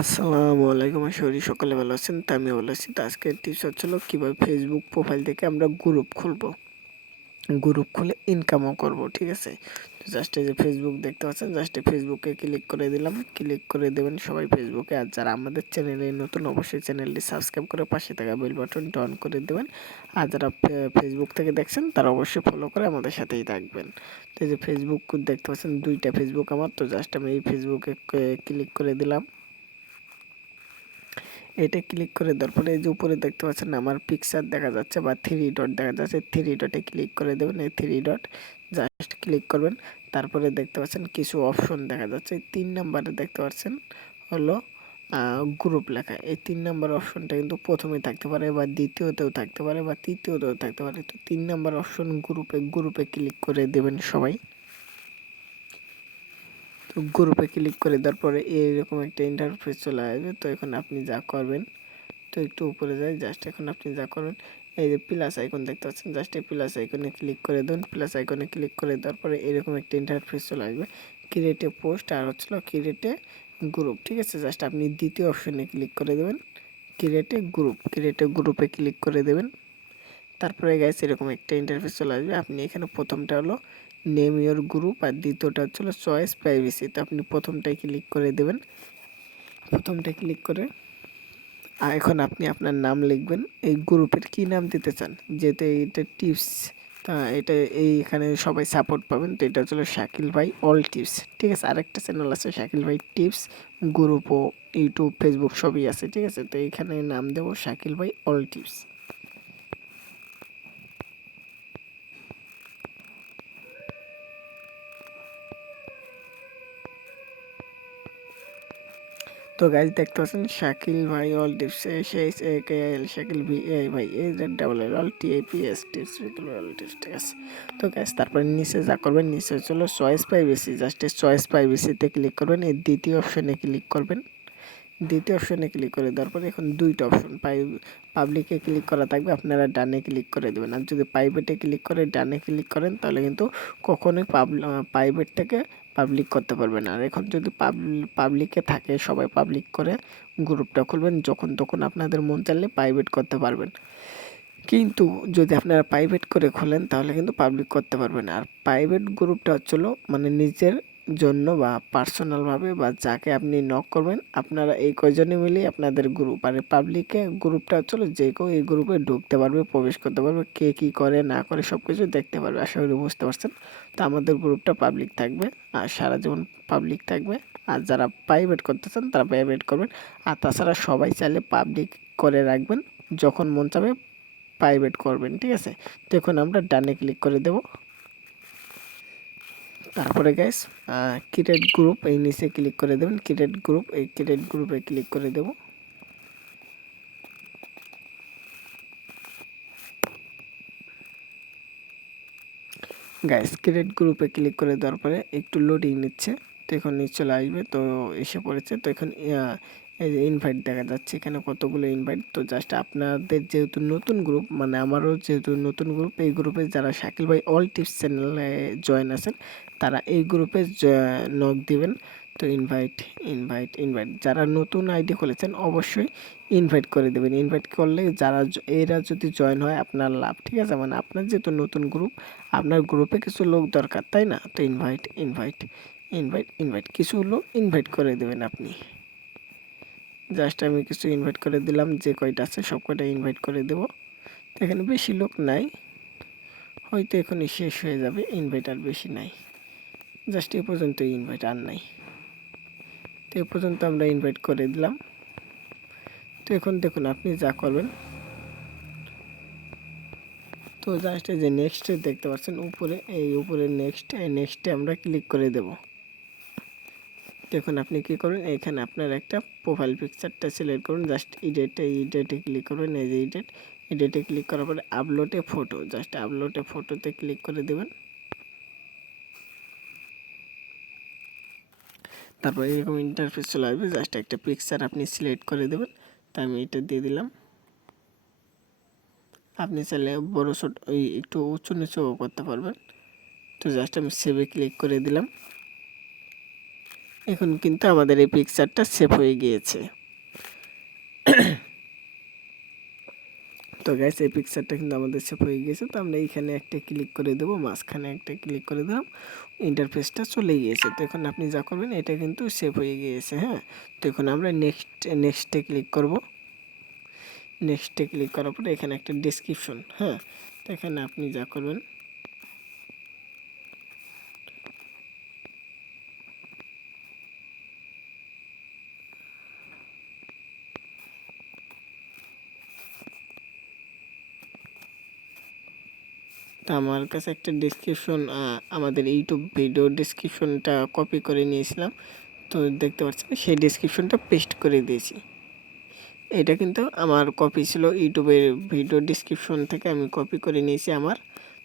আসসালামু আলাইকুম, আশা করি সকালে ভালো আছেন। তা আমি ভালো আছি। তো আজকের টিপস হচ্ছিল কীভাবে ফেসবুক প্রোফাইল থেকে আমরা গ্রুপ খুলবো, গ্রুপ খুলে ইনকামও করব। ঠিক আছে, তো জাস্ট এই যে ফেসবুক দেখতে পাচ্ছেন, জাস্ট ফেসবুকে ক্লিক করে দিলাম, ক্লিক করে দেবেন সবাই ফেসবুকে। আর যারা আমাদের চ্যানেলে নতুন, অবশ্যই চ্যানেলটি সাবস্ক্রাইব করে পাশে থাকা বেল বাটনটি অন করে দেবেন। আর যারা ফেসবুক থেকে দেখছেন তারা অবশ্যই ফলো করে আমাদের সাথেই থাকবেন। তো এই যে ফেসবুক দেখতে পাচ্ছেন, দুইটা ফেসবুক আমার। তো জাস্ট আমি এই ফেসবুকে ক্লিক করে দিলাম। এটা ক্লিক করে দেওয়ার পরে এই যে উপরে দেখতে পাচ্ছেন আমার পিকচার দেখা যাচ্ছে বা থ্রি ডট দেখা যাচ্ছে, থ্রি ডটে ক্লিক করে দেবেন। এই থ্রি ডট জাস্ট ক্লিক করবেন। তারপরে দেখতে পাচ্ছেন কিছু অপশন দেখা যাচ্ছে। 3 নম্বরে দেখতে পাচ্ছেন হলো গ্রুপ লেখা। এই 3 নম্বর অপশনটা কিন্তু প্রথমে থাকতে পারে বা দ্বিতীয়তেও থাকতে পারে বা তৃতীয়তেও থাকতে পারে। তো 3 নম্বর অপশন গ্রুপে ক্লিক করে দেবেন সবাই। তো গ্রুপে ক্লিক করে দেওয়ার পরে এরকম একটা ইন্টারফেস চলে আসবে। তো এখন আপনি যা করবেন, তো একটু উপরে যাই, জাস্ট এখন আপনি যা করবেন, এই যে প্লাস আইকন দেখতে পাচ্ছেন, জাস্ট এই প্লাস আইকনে ক্লিক করে দেবেন। প্লাস আইকনে ক্লিক করে দেওয়ার পরে এরকম একটা ইন্টারফেস চলে আসবে। ক্রিয়েটে পোস্ট আর হচ্ছিল ক্রিয়েটে গ্রুপ। ঠিক আছে, জাস্ট আপনি দ্বিতীয় অপশনে ক্লিক করে দেবেন, ক্রিয়েটে গ্রুপে ক্লিক করে দেবেন। তারপরে গাইস এরকম একটা ইন্টারফেস চলে আসবে। আপনি এখানে প্রথমটা হলো নেম ইওর গ্রুপ আর দ্বিতীয়টা হচ্ছিল চয়েস প্রাইভেসি। তো আপনি প্রথমটায় ক্লিক করে দেবেন। প্রথমটায় ক্লিক করে এখন আপনি আপনার নাম লিখবেন। এই গ্রুপের কি নাম দিতে চান, যেহেতু এটা টিপস, তা এটা এইখানে সবাই সাপোর্ট পাবেন। তো এটা হচ্ছিল শাকিল ভাই অল টিপস। ঠিক আছে, আরেকটা চ্যানেল আছে শাকিল ভাই টিপস, গ্রুপও ইউটিউব ফেসবুক সবই আছে। ঠিক আছে, তো এইখানে নাম দেবো শাকিল ভাই অল টিপস। তো গাইজ দেখতে পাচ্ছেন শাকিল ভাই অল টিপস, SHAKIL শাকিল ভাই AZLL all TIPS tips, Shakil ভাই অল টিপস। ঠিক আছে, তো গাইজ তারপরে নিচে যা করবেন, নিচে চলো চয়েস প্রাইভেসি, জাস্ট চয়েস প্রাইভেসিতে ক্লিক করবেন। এই দ্বিতীয় অপশনে ক্লিক করবেন। দ্বিতীয় অপশনে ক্লিক করে দেওয়ার পরে এখন দুইটা অপশন, পাবলিকে ক্লিক করা থাকবে, আপনারা ডানে ক্লিক করে দেবেন। আর যদি প্রাইভেটে ক্লিক করে ডানে ক্লিক করেন তাহলে কিন্তু কখনোই প্রাইভেট থেকে পাবলিক করতে পারবেন। আর এখন যদি পাবলিকে থাকে, সবাই পাবলিক করে গ্রুপটা খুলবেন, যখন তখন আপনাদের মন চাইলে প্রাইভেট করতে পারবেন। কিন্তু যদি আপনারা প্রাইভেট করে খোলেন তাহলে কিন্তু পাবলিক করতে পারবেন। আর প্রাইভেট গ্রুপটা হচ্ছিল মানে নিজের জন্য বা পার্সোনালভাবে বা যাকে আপনি নক করবেন, আপনারা এই কয়জনে মিলেই আপনাদের গ্রুপ। আর পাবলিকে গ্রুপটা হচ্ছিল যে কেউ এই গ্রুপে ঢুকতে পারবে, প্রবেশ করতে পারবে, কে কী করে না করে সব কিছু দেখতে পারবে। আশা করি বুঝতে পারছেন। তো আমাদের গ্রুপটা পাবলিক থাকবে আর সারা জীবন পাবলিক থাকবে। আর যারা প্রাইভেট করতে চান তারা প্রাইভেট করবেন। আর তাছাড়া সবাই চাইলে পাবলিক করে রাখবেন, যখন মন চাবে প্রাইভেট করবেন। ঠিক আছে, তো এখন আমরা ডানে ক্লিক করে দেব। তারপরে গাইস ক্রিয়েট গ্রুপ, এই নিচে ক্লিক করে দেবেন। ক্রিয়েট গ্রুপ, এই ক্রিয়েট গ্রুপে ক্লিক করে দেব। গাইস ক্রিয়েট গ্রুপে ক্লিক করে দেওয়ার পরে একটু লোডিং নিচ্ছে, তো এখন নিচে চলে আসবে। তো এসে পড়েছে। তো এখন এই যে ইনভাইট দেখা যাচ্ছে এখানে কতগুলো ইনভাইট। তো জাস্ট আপনাদের যেহেতু নতুন গ্রুপ, মানে আমারও যেহেতু নতুন গ্রুপ, এই গ্রুপে যারা শাকিল ভাই অল টিপস চ্যানেলে জয়েন আছেন তারা এই গ্রুপে নক দিবেন। তো ইনভাইট ইনভাইট ইনভাইট, যারা নতুন আইডি খুলেছেন অবশ্যই ইনভাইট করে দেবেন। ইনভাইট করলে যারা এরা যদি জয়েন হয় আপনার লাভ। ঠিক আছে, মানে আপনার যেহেতু নতুন গ্রুপ, আপনার গ্রুপে কিছু লোক দরকার, তাই না? তো ইনভাইট ইনভাইট ইনভাইট ইনভাইট, কিছু লোক ইনভাইট করে দেবেন আপনি। জাস্ট আমি কিছু ইনভাইট করে দিলাম, যে কয়টা আছে সব কয়টা ইনভাইট করে দেব। এখানে বেশি লোক নাই, হয়তো এখনই শেষ হয়ে যাবে। ইনভাইট আর বেশি নাই, জাস্ট এ পর্যন্ত ইনভাইট আর নাই। তো এ পর্যন্ত আমরা ইনভাইট করে দিলাম। তো এখন দেখুন আপনি যা করবেন, তো জাস্ট এই যে নেক্সটে দেখতে পাচ্ছেন উপরে, এই উপরে নেক্সটে আমরা ক্লিক করে দেব। দেখুন আপনি কী করবেন, এখানে আপনার একটা প্রোফাইল পিকচারটা সিলেক্ট করুন, জাস্ট ইডিটে ক্লিক করবেন। এই যে ইডিটে ক্লিক করার পরে আপলোডে ফটো, জাস্ট আপলোডে ফটোতে ক্লিক করে দেবেন। তারপর এরকম ইন্টারফেস চলে আসবে, জাস্ট একটা পিকচার আপনি সিলেক্ট করে দেবেন। তা আমি এটা দিয়ে দিলাম। আপনি চাইলে বড় ছোট একটু উঁচু নিচুও করতে পারবেন। তো জাস্ট আমি সেভে ক্লিক করে দিলাম। এখন কিন্তু আমাদের এই পিকচারটা সেভ হয়ে গিয়েছে। তো গাইস এই পিকচারটা কিন্তু আমাদের সেভ হয়ে গিয়েছে। তো আমরা এইখানে একটা ক্লিক করে দেবো, মাঝখানে একটা ক্লিক করে দিলাম, ইন্টারফেসটা চলে গিয়েছে। তো এখন আপনি যা করবেন এটা কিন্তু সেভ হয়ে গিয়েছে। হ্যাঁ, তো এখন আমরা নেক্সটে ক্লিক করব। নেক্সটে ক্লিক করার পরে এখানে একটা ডেসক্রিপশন, হ্যাঁ, তো এখানে আপনি যা করবেন তো আমার কাছে একটা ডেসক্রিপশন, আমাদের ইউটিউব ভিডিও ডেসক্রিপশনটা কপি করে নিয়েছিলাম, তো দেখতে পাচ্ছেন সেই ডেসক্রিপশনটা পেস্ট করে দিয়েছি। এটা কিন্তু আমার কপি ছিল ইউটিউবের ভিডিও ডেসক্রিপশন থেকে আমি কপি করে নিয়েছি আমার।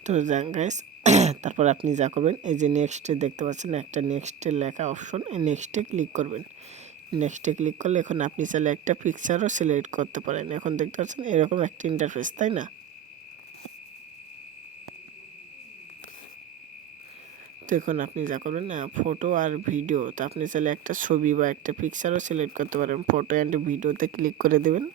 তো গাইস তারপর আপনি যা করবেন এই যে নেক্সটে দেখতে পাচ্ছেন একটা নেক্সটে লেখা অপশন, এই নেক্সটে ক্লিক করবেন। নেক্সটে ক্লিক করলে এখন আপনি চাইলে একটা পিকচারও সিলেক্ট করতে পারেন। এখন দেখতে পাচ্ছেন এরকম একটা ইন্টারফেস, তাই না? তো এখন আপনি যা করবেন না ফটো আর ভিডিও, তো আপনি চাইলে একটা ছবি বা একটা পিকচারও সিলেক্ট করতে পারেন। ফটো অ্যান্ড ভিডিওতে ক্লিক করে দেবেন।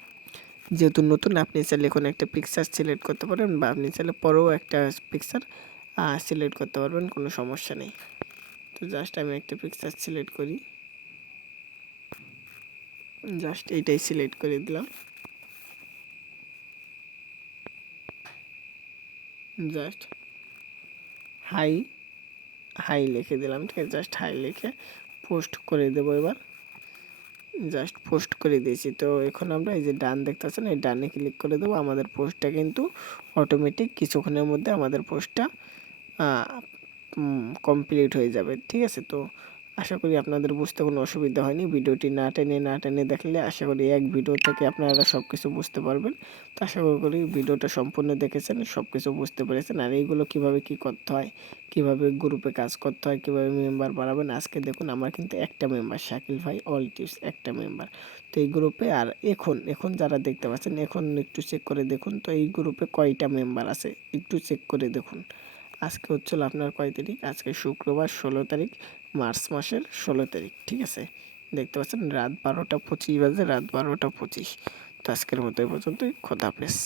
যেহেতু নতুন আপনি চাইলে এখন একটা পিকচার সিলেক্ট করতে পারেন, বা আপনি চাইলে পরেও একটা পিকচার সিলেক্ট করতে পারবেন, কোনো সমস্যা নেই। তো জাস্ট আমি একটা পিকচার সিলেক্ট করি, জাস্ট এইটাই সিলেক্ট করে দিলাম, জাস্ট হাই হাই লিখে দিলাম, ঠিক আছে? জাস্ট হাই লিখে পোস্ট করে দেবো। এবার জাস্ট পোস্ট করে দিয়েছি। তো এখন আমরা এই যে ডান দেখতে পাচ্ছেন, এই ডানে ক্লিক করে দেবো। আমাদের পোস্টটা কিন্তু অটোমেটিক কিছুক্ষণের মধ্যে আমাদের পোস্টটা কমপ্লিট হয়ে যাবে, ঠিক আছে? তো আশা করি আপনাদের বুঝতে কোনো অসুবিধা হয়নি। ভিডিওটি না টেনে দেখলে আশা করি এক ভিডিও থেকে আপনারা সব কিছু বুঝতে পারবেন। তো আশা করি ভিডিওটা সম্পূর্ণ দেখেছেন, সব কিছু বুঝতে পেরেছেন। আর এইগুলো কীভাবে কী করতে হয়, কীভাবে গ্রুপে কাজ করতে হয়, কীভাবে মেম্বার বাড়াবেন, আজকে দেখুন আমার কিন্তু একটা মেম্বার, শাকিল ভাই অল টিপস একটা মেম্বার। তো এই গ্রুপে আর এখন যারা দেখতে পাচ্ছেন এখন একটু চেক করে দেখুন তো এই গ্রুপে কয়টা মেম্বার আছে, একটু চেক করে দেখুন। আজকে হচ্ছিল আপনার কয় তারিখ? আজকে শুক্রবার 16 তারিখ, মার্চ মাসের 16 তারিখ, ঠিক আছে? দেখতে পাচ্ছেন রাত 12টা 25 বাজে, রাত 12টা 25। তো আজকের মতো এই পর্যন্তই, খোদা হাফেজ।